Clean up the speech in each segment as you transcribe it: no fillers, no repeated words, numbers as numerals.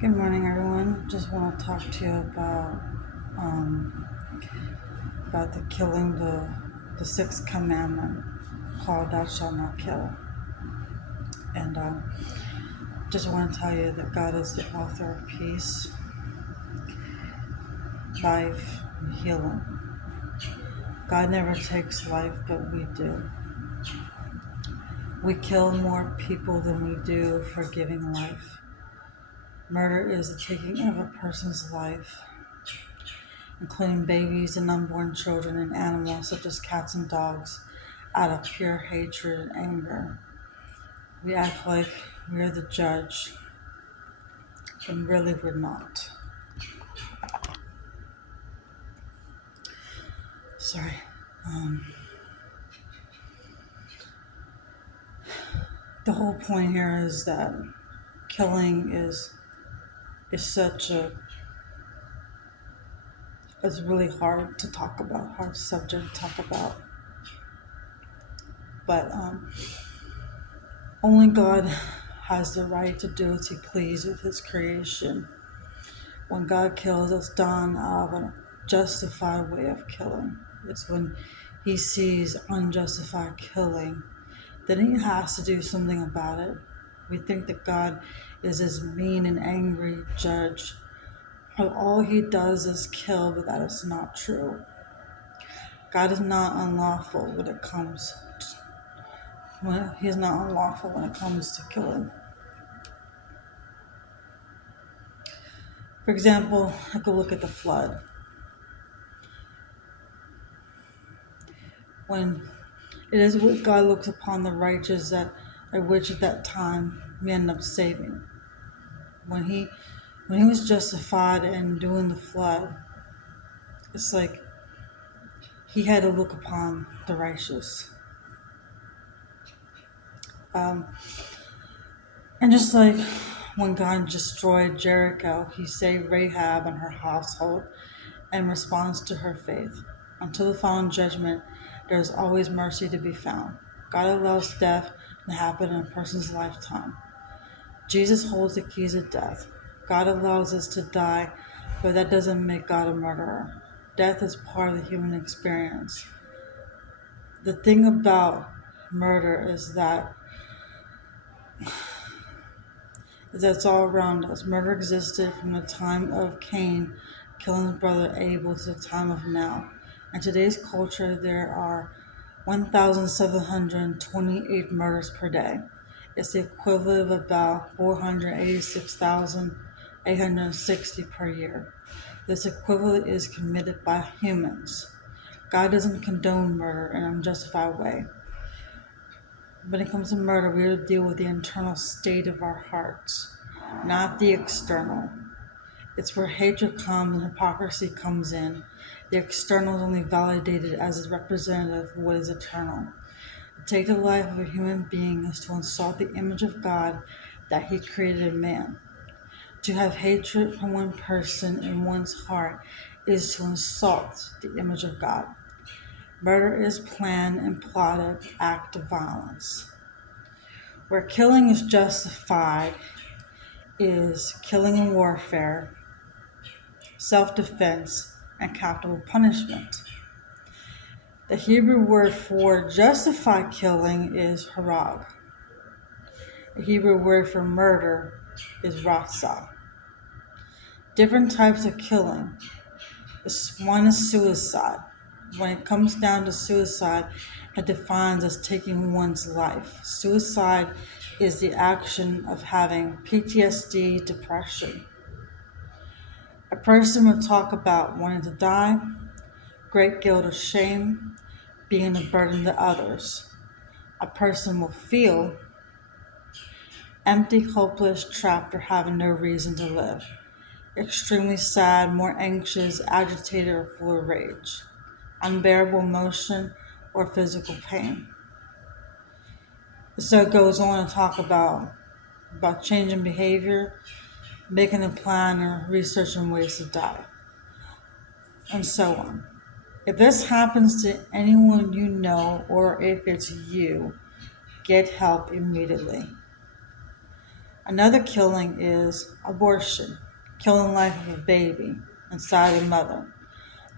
Good morning, everyone. Just want to talk to you um, about the killing the sixth commandment called "Thou shalt not kill." And just want to tell you that God is the author of peace, life, and healing. God never takes life, but we do. We kill more people than we do for giving life. Murder is the taking of a person's life, including babies and unborn children and animals such as cats and dogs, out of pure hatred and anger. We act like we're the judge, when really we're not. Sorry. The whole point here is that killing is such a it's really hard to talk about, hard subject to talk about. But only God has the right to do as He pleases with His creation. When God kills, it's done out of a justified way of killing. It's when He sees unjustified killing, then He has to do something about it. We think that God is this mean and angry judge. All He does is kill, but that is not true. God is not unlawful when it comes He is not unlawful when it comes to killing. For example, I could look at the flood. When it is what God looks upon the righteous that at which at that time we end up saving. When he was justified in doing the flood, it's like He had to look upon the righteous. And just like when God destroyed Jericho, He saved Rahab and her household in response to her faith. Until the final judgment, there is always mercy to be found. God allows death to happen in a person's lifetime. Jesus holds the keys of death. God allows us to die, but that doesn't make God a murderer. Death is part of the human experience. The thing about murder is that it's all around us. Murder existed from the time of Cain killing his brother Abel to the time of now. In today's culture, there are 1,728 murders per day. It's the equivalent of about 486,860 per year. This equivalent is committed by humans. God doesn't condone murder in an unjustified way. When it comes to murder, we have to deal with the internal state of our hearts, not the external. It's where hatred comes and hypocrisy comes in. The external is only validated as a representative of what is eternal. To take the life of a human being is to insult the image of God that He created in man. To have hatred for one person in one's heart is to insult the image of God. Murder is planned and plotted act of violence. Where killing is justified is killing in warfare, self-defense, and capital punishment. The Hebrew word for justified killing is harag. The Hebrew word for murder is ratzah. Different types of killing. One is suicide. When it comes down to suicide, it defines as taking one's life. Suicide is the action of having PTSD, depression. A person would talk about wanting to die, great guilt or shame, being a burden to others. A person will feel empty, hopeless, trapped, or having no reason to live. Extremely sad, more anxious, agitated, or full of rage. Unbearable emotion or physical pain. So it goes on to talk about changing behavior, making a plan, or researching ways to die, and so on. If this happens to anyone you know, or if it's you, get help immediately. Another killing is abortion, killing life of a baby inside the mother.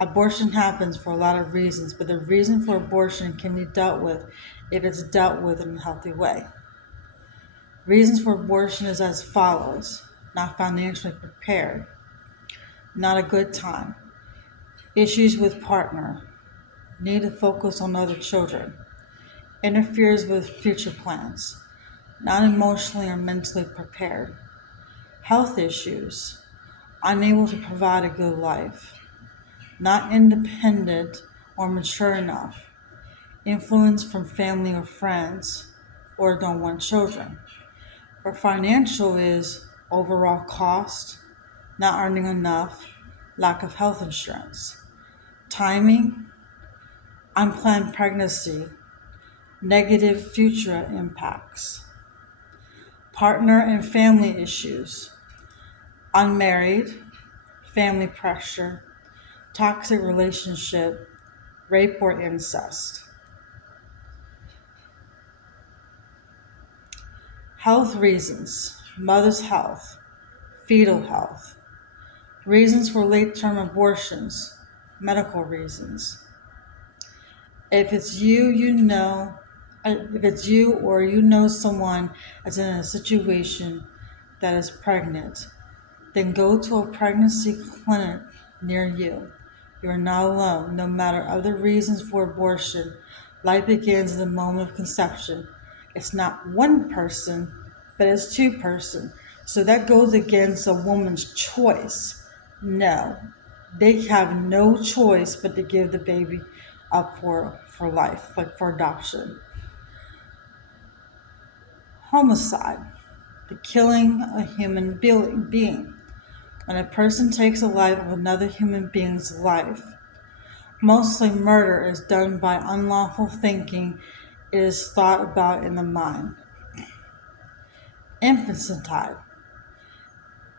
Abortion happens for a lot of reasons, but the reason for abortion can be dealt with if it's dealt with in a healthy way. Reasons for abortion is as follows: not financially prepared, not a good time, issues with partner, need to focus on other children, interferes with future plans, not emotionally or mentally prepared, health issues, unable to provide a good life, not independent or mature enough, influence from family or friends, or don't want children. Or financial is overall cost, not earning enough, lack of health insurance. Timing, unplanned pregnancy, negative future impacts. Partner and family issues, unmarried, family pressure, toxic relationship, rape or incest. Health reasons: mother's health, fetal health. Reasons for late-term abortions: medical reasons. If it's you or you know someone that's in a situation that is pregnant, then go to a pregnancy clinic near you. You are not alone. No matter other reasons for abortion, life begins in the moment of conception. It's not one person, but it's two persons. So that goes against a woman's choice. No, they have no choice but to give the baby up for life, like for adoption. Homicide, the killing of a human being. When a person takes the life of another human being's life, mostly murder is done by unlawful thinking. It is thought about in the mind. Infanticide,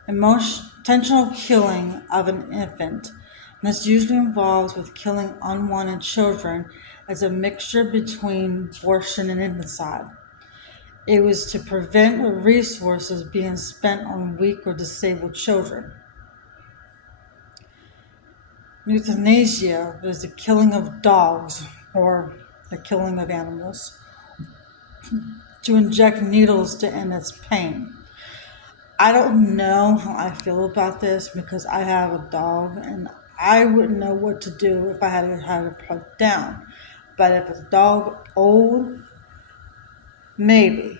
intentional killing of an infant. This usually involves with killing unwanted children as a mixture between abortion and infanticide. It was to prevent the resources being spent on weak or disabled children. Euthanasia is the killing of dogs or the killing of animals to inject needles to end its pain. I don't know how I feel about this because I have a dog and I wouldn't know what to do if I had it put down. But if it's a dog old, maybe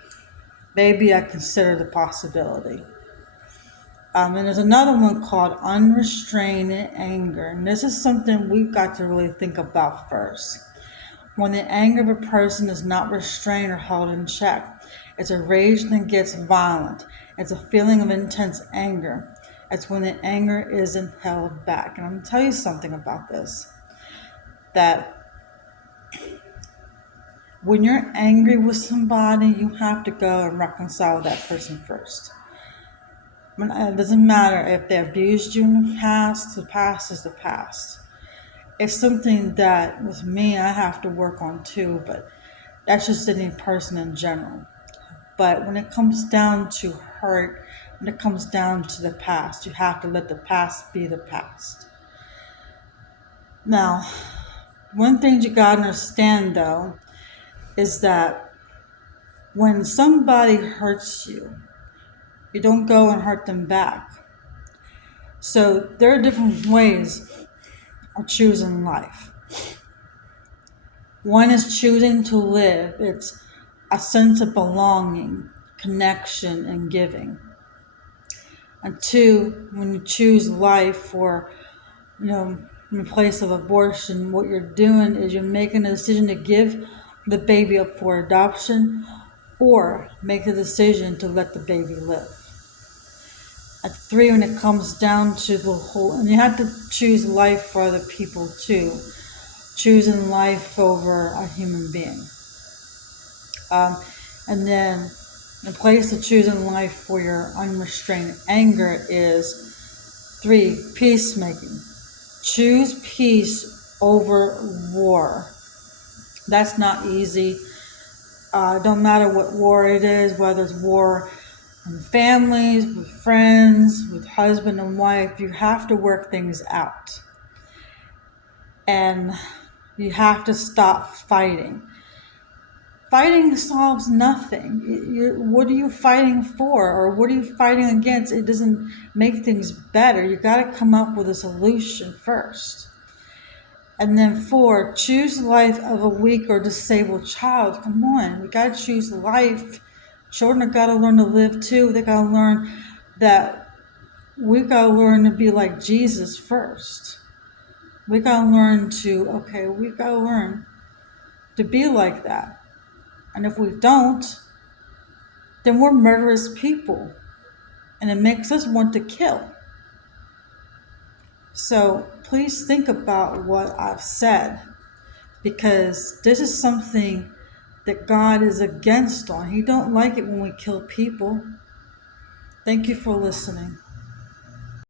I consider the possibility. And there's another one called unrestrained anger. And this is something we've got to really think about first. When the anger of a person is not restrained or held in check, it's a rage that gets violent. It's a feeling of intense anger. It's when the anger isn't held back. And I'm going to tell you something about this. That when you're angry with somebody, you have to go and reconcile with that person first. It doesn't matter if they abused you in the past is the past. It's something that with me I have to work on too, but that's just any person in general. But when it comes down to hurt, when it comes down to the past, you have to let the past be the past. Now, one thing you gotta understand though is that when somebody hurts you, you don't go and hurt them back. So there are different ways of choosing life. One is choosing to live. It's a sense of belonging, connection, and giving. And two, when you choose life for, in place of abortion, what you're doing is you're making a decision to give the baby up for adoption or make the decision to let the baby live. At three, when it comes down to the whole, and you have to choose life for other people too, choosing life over a human being. And then the place of choosing life for your unrestrained anger is 3, peacemaking. Choose peace over war. That's not easy. Don't matter what war it is, whether it's war In families, with friends, with husband and wife, you have to work things out. And you have to stop fighting. Fighting solves nothing. What are you fighting for, or what are you fighting against? It doesn't make things better. You got to come up with a solution first. And then 4, choose life of a weak or disabled child. Come on, we got to choose life. Children have got to learn to live too. They got to learn that we got to learn to be like Jesus first. We got to learn to be like that. And if we don't, then we're murderous people. And it makes us want to kill. So please think about what I've said, because this is something that God is against on. He don't like it when we kill people. Thank you for listening.